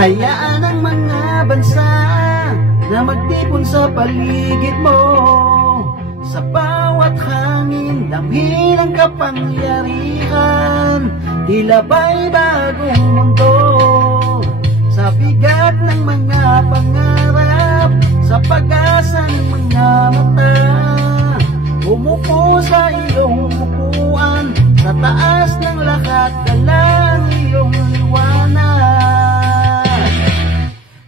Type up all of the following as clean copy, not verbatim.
Hayaan ang mga bansa na magtipon sa paligid mo. Sa bawat hangin, damhin ang kapangyarihan. Tila ba'y bagong mundo. Sa bigat ng mga pangarap, sa pag-asa ng mga mata, umupo sa iyong upuan, sa taas ng lahat dalang iyong liwanag.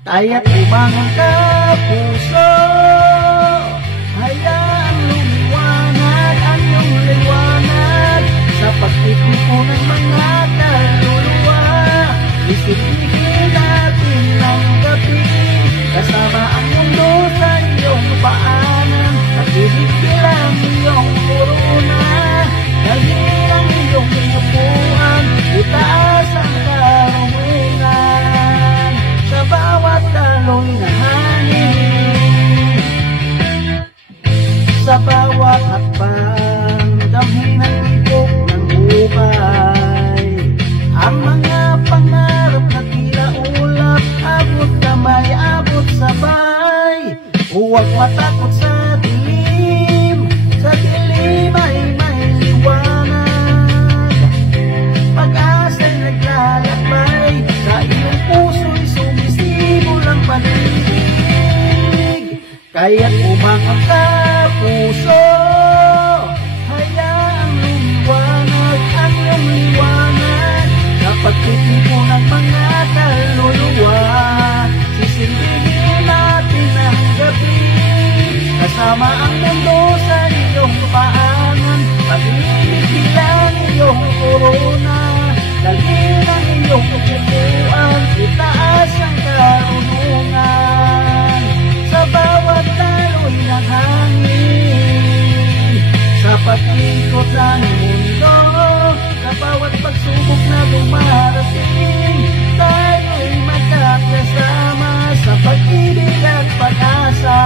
Kaya't umangon ka, puso, hayaan lumiwanag ang iyong liwanag. Sa pagtitipon ng mga kaluluwa, isipin natin ang gabi, kasama ang mundo sa iyong paanan. Nakiligil ang iyong korona, dahil ang iyong upuan, itaas ang karunungan sa bawat daloy na hangin. Sa bawat hakbang, damhin ang ibok ng buhay. Ang mga pangarap na tila ulap, abot kamay, abot sabay. Huwag matakot sa dilim, sa dilim ay may liwanag. Pag-asa'y naglalakbay, sa iyong puso'y sumisibol ang pag-ibig. Kaya't umangon ka, puso, hayaang lumiwanag ang iyong liwanag. Sa pagtitipon ng mga kaluluwa, sisilbihin natin ang gabi, kasama ang mundo sa iyong paanan. Pag-ibig ang iyong korona, dalhin ang iyong upuan, itaas ang karunungan sa bawat daloy ng hangin. Sa pag-ikot ng mundo, sa bawat pagsubok na dumarating, tayo'y magkakasama sa pag-ibig at pag-asa.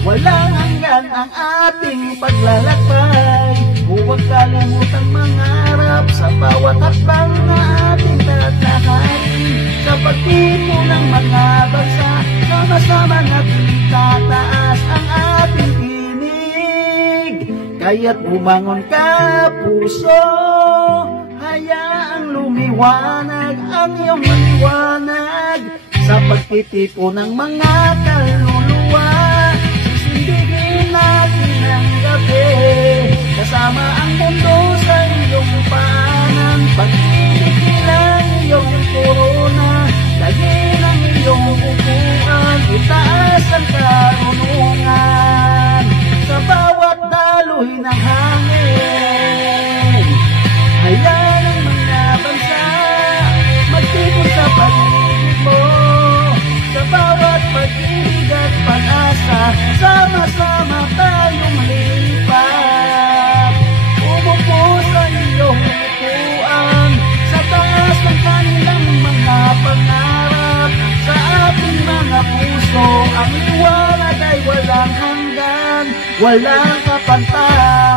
Walang hanggan ang ating paglalakbay. Huwag kalimutang mangarap sa bawat hakbang na ating tatakayin. Sa pagtipon ng mga bansa, sama-sama natin tataas ang ating tinig. Kaya't bumangon ka, puso, hayaang lumiwanag ang iyong liwanag. Sa pagtitipon ng mga kaluluwa, sisindihin natin ang gabi, kasama ang mundo sa iyong paanan. Pag-ibig ang iyong korona, dalhin ang iyong upuan, itaas ang karunungan sa bawat daloy ng hangin. Hayaan ang mga bansa magtipon sa paligid mo, sa bawat pag-ibig at pag-asa, sama-sama tayong lipat. Umupo sa iyong upuan, sa taas ng kanilang mga pangarap. Sa ating mga puso, ang liwanag ay walang hanggan, walang kapantay.